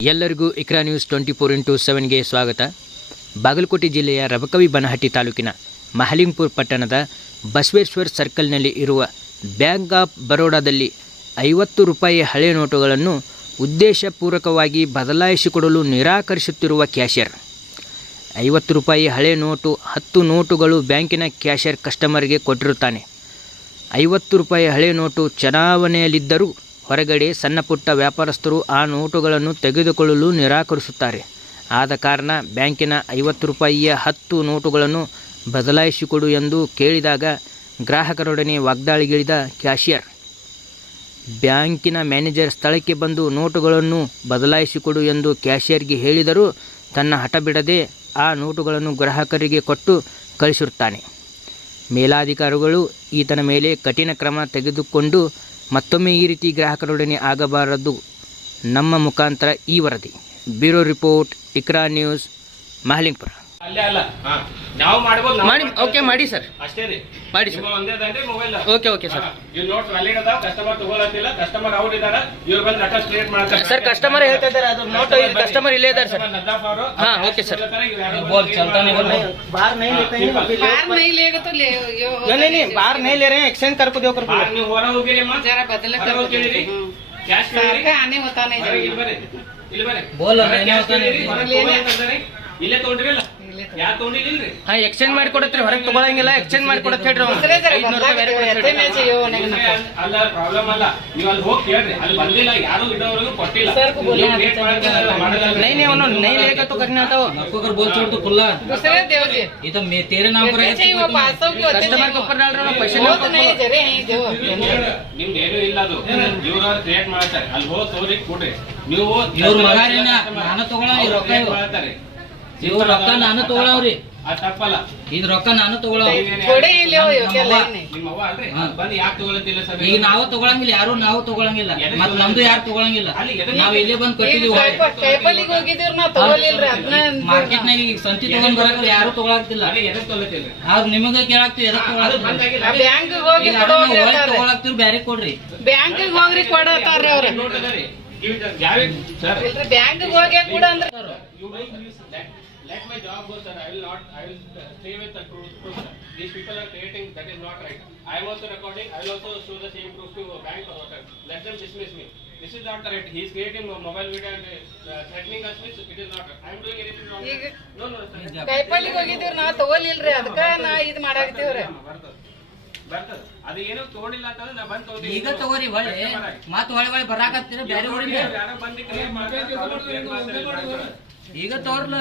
ಎಲ್ಲರಿಗೂ Iqra news twenty four into ಸೆವೆನ್ಗೆ ಸ್ವಾಗತ. ಬಾಗಲಕೋಟೆ ಜಿಲ್ಲೆಯ ರಬಕವಿ ಬನಹಟ್ಟಿ ತಾಲೂಕಿನ ಮಹಲಿಂಗ್ಪುರ್ ಪಟ್ಟಣದ ಬಸವೇಶ್ವರ್ ಸರ್ಕಲ್ನಲ್ಲಿ ಇರುವ ಬ್ಯಾಂಕ್ ಆಫ್ ಬರೋಡಾದಲ್ಲಿ ಐವತ್ತು ರೂಪಾಯಿ ಹಳೆ ನೋಟುಗಳನ್ನು ಉದ್ದೇಶಪೂರ್ವಕವಾಗಿ ಬದಲಾಯಿಸಿಕೊಡಲು ನಿರಾಕರಿಸುತ್ತಿರುವ ಕ್ಯಾಷಿಯರ್ ಐವತ್ತು ರೂಪಾಯಿ ಹಳೆ ನೋಟು, ಹತ್ತು ನೋಟುಗಳು ಬ್ಯಾಂಕಿನ ಕ್ಯಾಷಿಯರ್ ಕಸ್ಟಮರ್ಗೆ ಕೊಟ್ಟಿರುತ್ತಾನೆ. ಐವತ್ತು ರೂಪಾಯಿ ಹಳೆ ನೋಟು ಚಲಾವಣೆಯಲ್ಲಿದ್ದರೂ ಹೊರಗಡೆ ಸಣ್ಣಪುಟ್ಟ ವ್ಯಾಪಾರಸ್ಥರು ಆ ನೋಟುಗಳನ್ನು ತೆಗೆದುಕೊಳ್ಳಲು ನಿರಾಕರಿಸುತ್ತಾರೆ. ಆದ ಕಾರಣ ಬ್ಯಾಂಕಿನ ಐವತ್ತು ರೂಪಾಯಿಯ ಹತ್ತು ನೋಟುಗಳನ್ನು ಬದಲಾಯಿಸಿಕೊಡು ಎಂದು ಕೇಳಿದಾಗ ಗ್ರಾಹಕರೊಡನೆ ವಾಗ್ದಾಳಿಗಿಳಿದ ಕ್ಯಾಷಿಯರ್ ಬ್ಯಾಂಕಿನ ಮ್ಯಾನೇಜರ್ ಸ್ಥಳಕ್ಕೆ ಬಂದು ನೋಟುಗಳನ್ನು ಬದಲಾಯಿಸಿಕೊಡು ಎಂದು ಕ್ಯಾಷಿಯರ್ಗೆ ಹೇಳಿದರೂ ತನ್ನ ಹಠ ಬಿಡದೆ ಆ ನೋಟುಗಳನ್ನು ಗ್ರಾಹಕರಿಗೆ ಕೊಟ್ಟು ಕಳಿಸಿರುತ್ತಾನೆ. ಮೇಲಾಧಿಕಾರಿಗಳು ಈತನ ಮೇಲೆ ಕಠಿಣ ಕ್ರಮ ತೆಗೆದುಕೊಂಡು ಮತ್ತೊಮ್ಮೆ ಈ ರೀತಿ ಗ್ರಾಹಕರೊಡನೆ ಆಗಬಾರದು. ನಮ್ಮ ಮುಖಾಂತರ ಈ ವರದಿ. Bureau report Iqra news Mahalingpur. ಅಲ್ಲೇ ಅಲ್ಲ ನಾವು ಮಾಡ್ಬೋದು ನಾವು ಮಾಡಿ ಮಾಡ್ಬೋದು. ಓಕೆ ಮಾಡಿ ಸರ್ ಅಷ್ಟೇ ರೀ ಮಾಡಿ ಸರ್ ನಿಮ್ಮ ಒಂದೇ ಅದೇನ್ರಿ ಮೊಬೈಲ್ ಓಕೆ ಓಕೆ ಸರ್ ಇವ್ ನೋಟ್ಸ್ ವ್ಯಾಲಿಡ್ ಅದಾವ ಕಸ್ಟಮರ್ ತಗೊಳತ್ತಿಲ್ಲ ಕಸ್ಟಮರ್ ಅವ್ರು ಇದಾರ ಇವ್ರು ಬಂದು ಅಟೆಸ್ಟ್ ಕ್ರಿಯೇಟ್ ಮಾಡ್ತಾರೆ ಸರ್ ಕಸ್ಟಮರ್ ಹೇಳ್ತಾ ಇದ್ದಾರೆ ಅದು ನೋಟು ಕಸ್ಟಮರ್ ಇಲ್ಲೇ ಇದ್ದಾರೆ ಸರ್ ನದ್ದಾಫ್ ಅವರು ಹಾ, okay, sir. ಬೋಲ್ ಚಲ್ತಾ नहीं बाहर नहीं लेते हैं बाहर नहीं लेगा तो ले ये होगा नहीं नहीं बाहर नहीं ले रहे हैं एक्सचेंज कर को देकर ಬಾರ್ ನೀವು ಹೊರ ಹೋಗಿರಿ ಅಮ್ಮ जरा बदल ಹೊರ कर ಹೋಗಿರಿ ಕ್ಯಾಶ್ सर का आने होता नहीं ಹೊರಗೆ ಇಲ್ಲಿ जरूर ಬರ್ರಿ ಇಲ್ಲಿ ಬರ್ರಿ ಹಾ ಎಕ್ಸ್ಚೇಂಜ್ ಮಾಡಿ ಕೊಡತ್ರಿ ಹೊರಗೆ ತಗೊಳಂಗಿಲ್ಲ ಎಕ್ಸ್ಚೇಂಜ್ ಮಾಡಿ ಕೊಡತ್ ಹೇಳ್ರಿ ಅವ್ನು. दूसरे जरा ಐದ್ನೂರು बदला ರೂಪಾಯಿ ಬೇರೆ ಕೊಡತ್ रहते ಹೇಳ್ರಿ. में चाहिए होने का ಇವ್ರಿಗೆ ಅಲ್ಲ ಪ್ರಾಬ್ಲಮ್ ಅಲ್ಲ ನೀವು ಅಲ್ಲಿ ಹೋಗಿ ಕೇಳ್ರಿ ಅಲ್ಲಿ ಬಂದಿಲ್ಲ ಯಾರು ಇಡೋವರೆಗೂ ಕೊಟ್ಟಿಲ್ಲ Sir को बोलना ನೀವು ರೇಟ್ ಮಾಡ್ತೀರಲ್ಲ, ಮಾಡಲ್ಲ नहीं नहीं उन्होंने नहीं लेगा तो करना था वो आपको अगर बोल छोड़ तो खुला दूसरे देव जी ये तो मैं तेरे नाम पर कहते है चाहिए वो पाँच सौ की होते कस्टमर के ऊपर डाल रहे हो ना पैसे वो तो नहीं जरे यहीं देव ನಿಮ್ದು ಏನೂ ಇಲ್ಲ ಅದು ಇವ್ರು ಕ್ರಿಯೇಟ್ ಮಾಡ್ತಾರೆ ಅಲ್ಲಿ ಹೋಗಿ ತೋರಿ ಕೊಡ್ರಿ ನೀವು ಇವ್ರ ಮಗಾರಿನ ನಾನು ತಗೊಳ್ಳೋ ಈ ರೊಕ್ಕ ಇವು. ಮಾಡ್ತಾರೆ ಇವ್ ರೊಕ್ಕ ನಾನು ತಗೊಳವ್ರಿ. ಇದ್ ರೊಕ್ಕ ನಾನು ನಾವು ತಗೊಳಂಗಿಲ್ಲ ಯಾರು ನಾವು ತಗೊಳಂಗಿಲ್ಲ. ಮತ್ ನಮ್ದು ಯಾರು ತಗೊಳಂಗಿಲ್ಲ. ನಾವು ನಾವ್ ಇಲ್ಲೇ ಬಂದ್ ಮಾರ್ಕೆಟ್ ಈಗ ಸಂತಿ ತಗೊಂಡ್ ಬರಕ್ ಯಾರು ತಗೊಳಕ್ತಿಲ್ಲ. ತಗೊಳತ್ತಿಲ್ಲ ನಿಮಗ ಕೇಳಾಕ್ತಿ ಎದಕ್ ಅದು ಬ್ಯಾಂಕ್ ಹೋಗ್ರಿ ಬ್ಯಾಂಕ್ ಹೋಗಿ ಕೂಡ ಅಂದ್ರೆ use let, my job go, sir. Will not. I will uh, stay with the truth. truth. These people are creating that is not right. I am also recording. I will also show the same proof to bank or. Let them dismiss me. This is not correct. He is creating mobile video and uh, threatening us. It is not. I am doing anything. No, no, sir. ಕೈಪಲ್ಲಿಗೆ ಹೋಗಿದ್ದೀರಿ ನಾ ತಗೊಲಿಲ್ರಿ ಅದಕ್ಕೆ ನಾ ಇದು ಮಾಡಾಕತ್ತೀವ್ರಿ ಬರ್ತದೆ ಬರ್ತದೆ ಈಗ ತಗೋರಿ ಹೊಳೆ ಮತ್ ಹೊಳೆ ಹೊಳೆ ಬರಾಕತ್ತೀರ ಬೇರೆ ಹೊಳಿ ಈಗ ತೋರ್ಲ